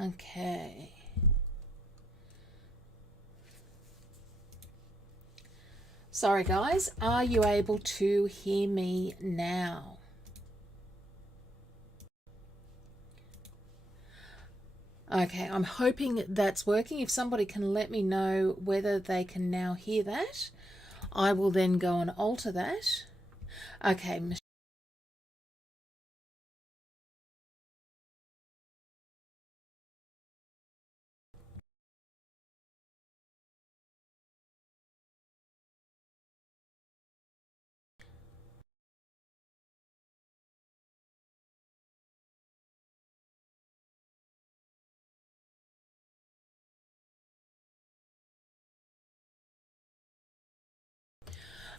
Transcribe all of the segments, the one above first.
Okay. Sorry guys, are you able to hear me now? Okay, I'm hoping that's working. If somebody can let me know whether they can now hear that, I will then go and alter that. Okay,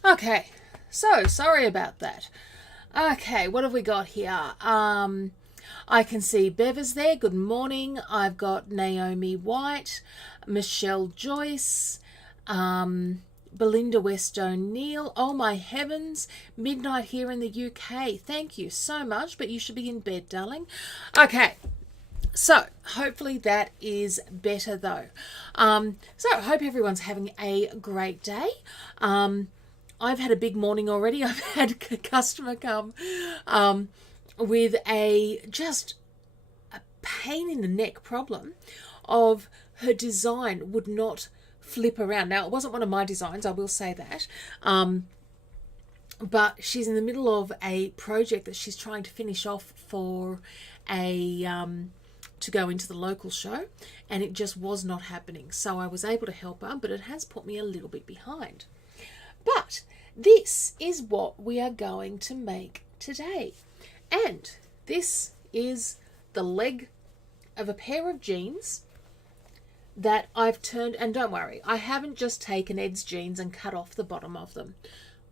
okay, so sorry about that. Okay, what have we got here? I can see Beva's there. Good morning. I've got Naomi White, Michelle Joyce, Belinda West O'Neill. Oh my heavens, midnight here in the UK. Thank you so much, but you should be in bed, darling. Okay. So hopefully that is better though. So I hope everyone's having a great day. I've had a big morning already. I've had a customer come with just a pain in the neck problem of her design would not flip around. Now, it wasn't one of my designs, I will say that. But she's in the middle of a project that she's trying to finish off for to go into the local show, and it just was not happening. So I was able to help her, but it has put me a little bit behind. But this is what we are going to make today. And this is the leg of a pair of jeans that I've turned, and don't worry, I haven't just taken Ed's jeans and cut off the bottom of them,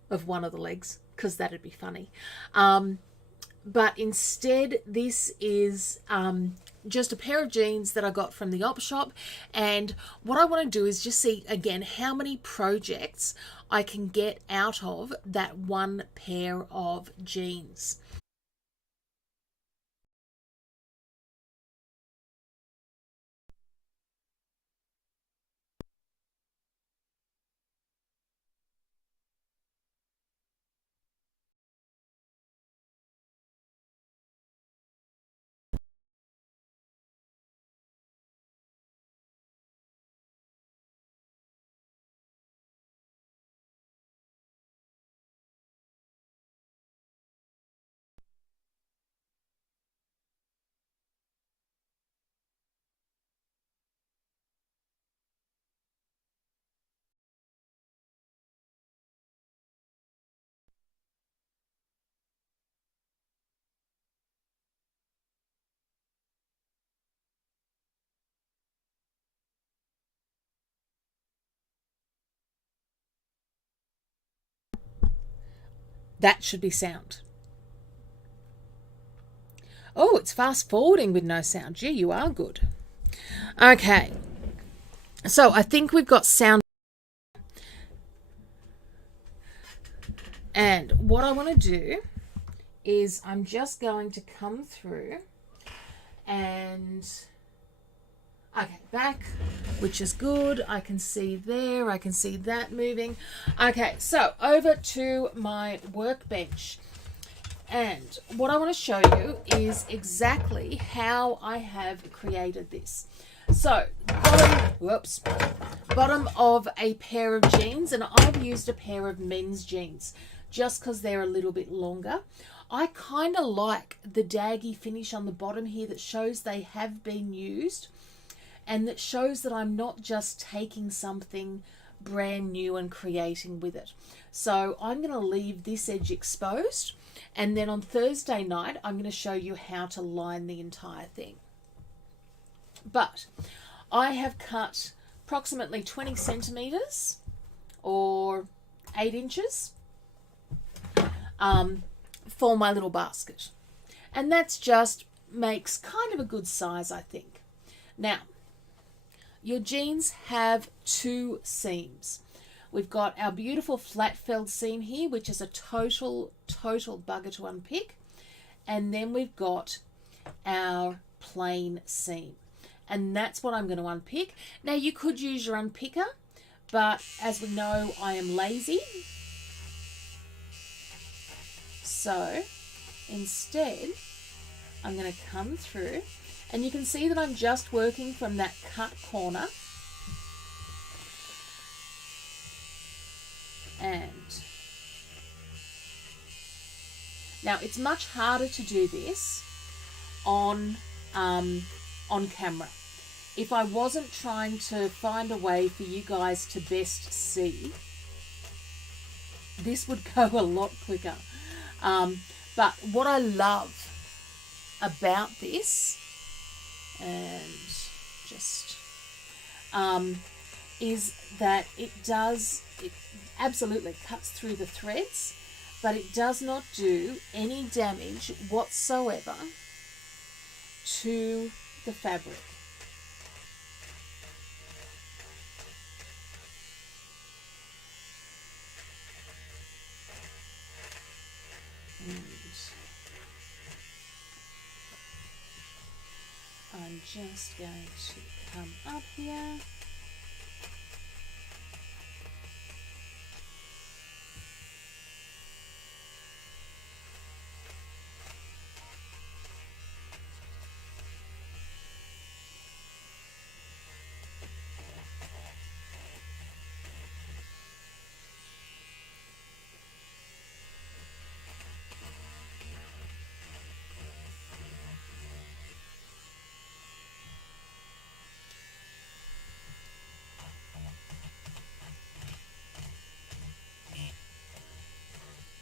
of one of the legs, because that'd be funny. But instead, this is just a pair of jeans that I got from the op shop. And what I want to do is just see, again, how many projects I can get out of that one pair of jeans. That should be sound. Oh, it's fast forwarding with no sound. Gee, you are good. Okay. So I think we've got sound. And what I want to do is I'm just going to come through and okay, back, which is good. I can see there, I can see that moving. Okay, so over to my workbench. And what I want to show you is exactly how I have created this. So, bottom of a pair of jeans, and I've used a pair of men's jeans just because they're a little bit longer. I kind of like the daggy finish on the bottom here that shows they have been used, and that shows that I'm not just taking something brand new and creating with it. So I'm going to leave this edge exposed, and then on Thursday night I'm going to show you how to line the entire thing. But I have cut approximately 20 centimeters or 8 inches for my little basket, and that's just makes kind of a good size, I think. Now, your jeans have 2 seams. We've got our beautiful flat felled seam here, which is a total bugger to unpick. And then we've got our plain seam. and that's what I'm going to unpick. Now you could use your unpicker, but as we know, I am lazy. So instead, I'm going to come through, and you can see that I'm just working from that cut corner. And now it's much harder to do this on camera. If I wasn't trying to find a way for you guys to best see, this would go a lot quicker. But what I love about this, and just is that it absolutely cuts through the threads, but it does not do any damage whatsoever to the fabric. And I'm just going to come up here.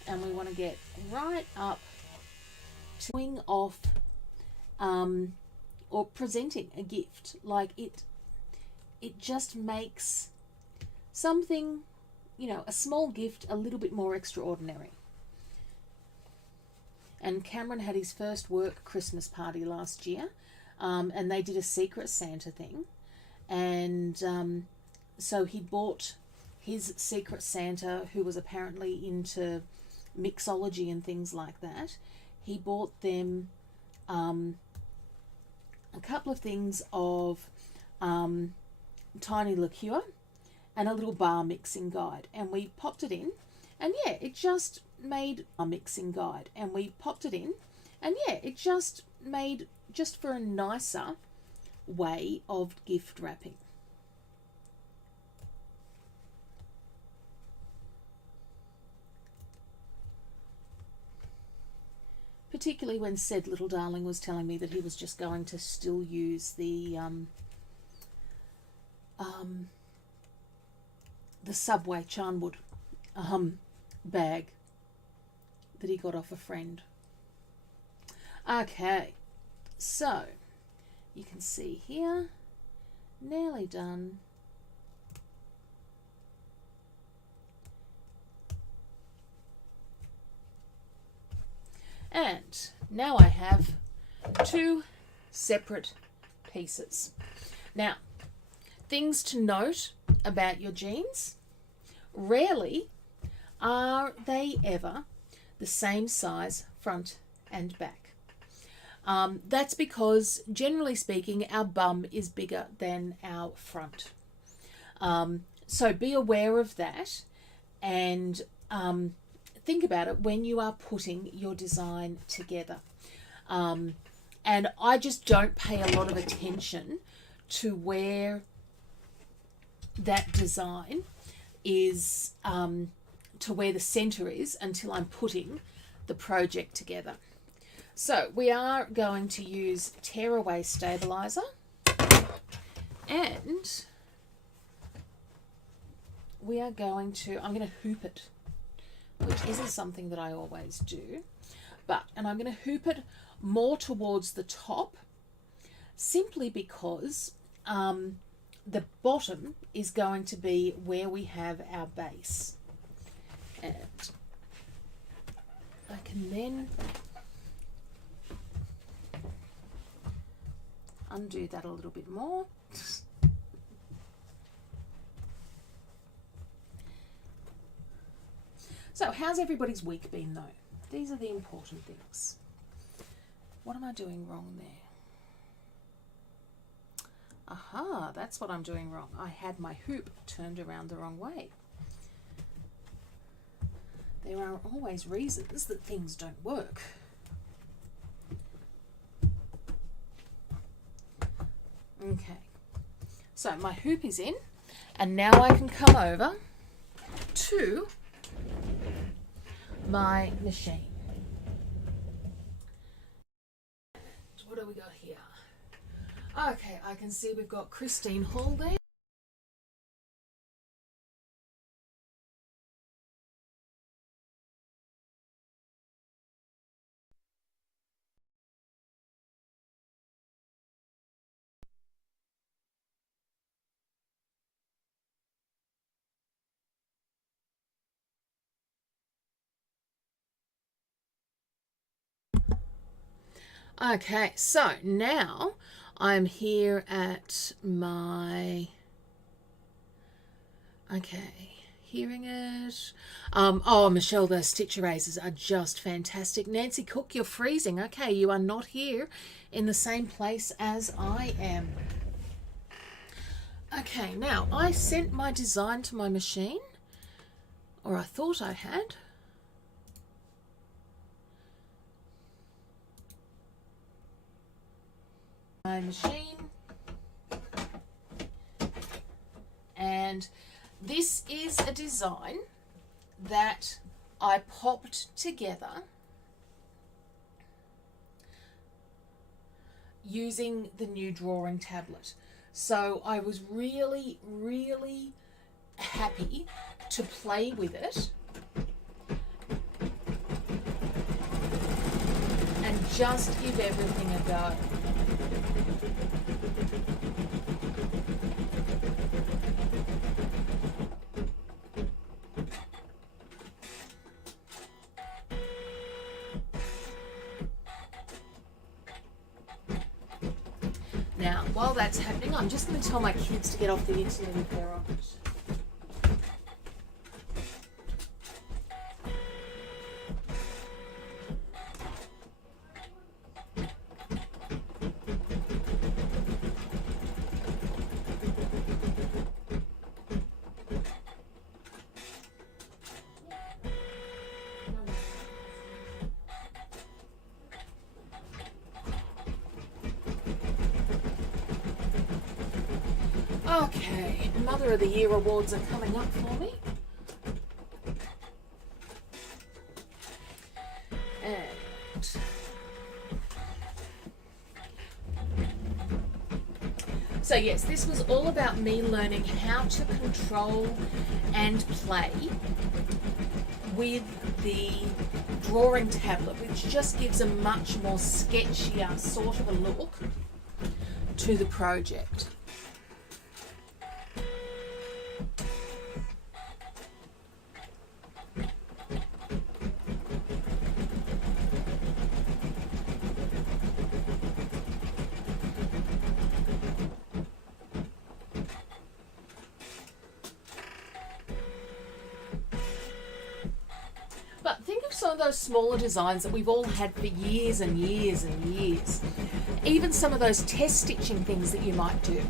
And we want to get right up to showing off or presenting a gift. Like it just makes something, you know, a small gift a little bit more extraordinary. And Cameron had his first work Christmas party last year, and they did a Secret Santa thing. And so he bought his Secret Santa, who was apparently into mixology and things like that. He bought them a couple of things of tiny liqueur and a little bar mixing guide, and we popped it in, and yeah, it just made a mixing guide, and we popped it in, and yeah, it just made just for a nicer way of gift wrapping. Particularly when said little darling was telling me that he was just going to still use the Subway Charnwood bag that he got off a friend. Okay, so you can see here, nearly done. And now I have two separate pieces. Now, things to note about your jeans: rarely are they ever the same size front and back. That's because, generally speaking, our bum is bigger than our front. So be aware of that, and think about it when you are putting your design together. And I just don't pay a lot of attention to where that design is, to where the center is, until I'm putting the project together. So we are going to use tearaway stabilizer, and I'm going to hoop it, which isn't something that I always do, and I'm going to hoop it more towards the top, simply because the bottom is going to be where we have our base. And I can then undo that a little bit more. So how's everybody's week been though? These are the important things. What am I doing wrong Aha, that's what I'm doing wrong. I had my hoop turned around the wrong way. There are always reasons that things don't work. Okay, so my hoop is in, and now I can come over to my machine. What do we got here? Okay, I can see we've got Christine Hall there. Okay, so now I'm here at my, okay, hearing it. Oh, Michelle, those stitch erasers are just fantastic. Nancy Cook, you're freezing. Okay, you are not here in the same place as I am. Okay, now I sent my design to my machine, or I thought I had. My machine, and this is a design that I popped together using the new drawing tablet. So I was really happy to play with it and just give everything a go. Now, while that's happening, I'm just going to tell my kids to get off the internet if they're on it. Okay, Mother of the Year awards are coming up for me. And so yes, this was all about me learning how to control and play with the drawing tablet, which just gives a much more sketchier sort of a look to the project. But think of some of those smaller designs that we've all had for years and years and years. Even some of those test stitching things that you might do.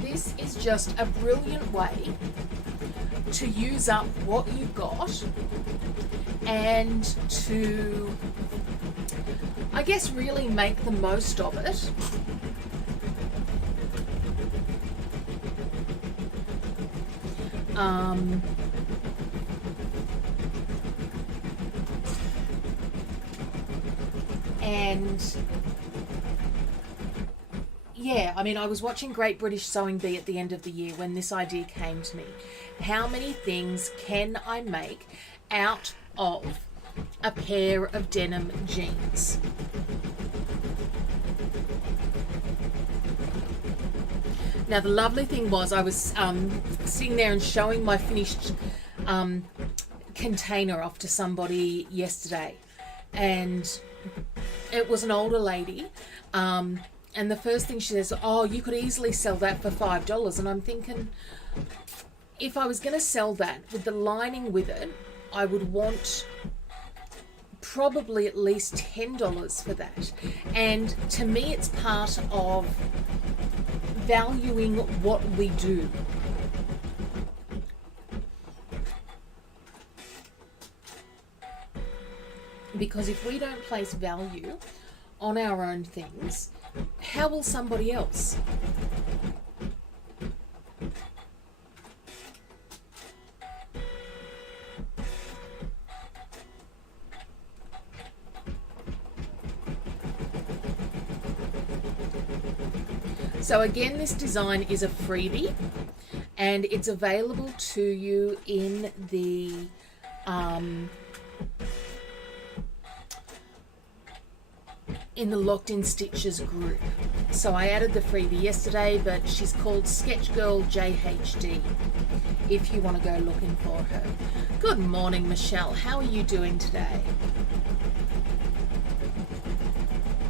This is just a brilliant way to use up what you've got and to, I guess, really make the most of it. And yeah, I mean, I was watching Great British Sewing Bee at the end of the year when this idea came to me. How many things can I make out of a pair of denim jeans? Now, the lovely thing was I was sitting there and showing my finished container off to somebody yesterday, and it was an older lady, And the first thing she says, oh, you could easily sell that for $5. And I'm thinking, if I was going to sell that with the lining with it, I would want probably at least $10 for that. And to me, it's part of valuing what we do. Because if we don't place value on our own things, how will somebody else? So again, this design is a freebie, and it's available to you in the Locked In Stitches group. So I added the freebie yesterday, but she's called Sketch Girl JHD if you want to go looking for her. Good morning, Michelle. How are you doing today?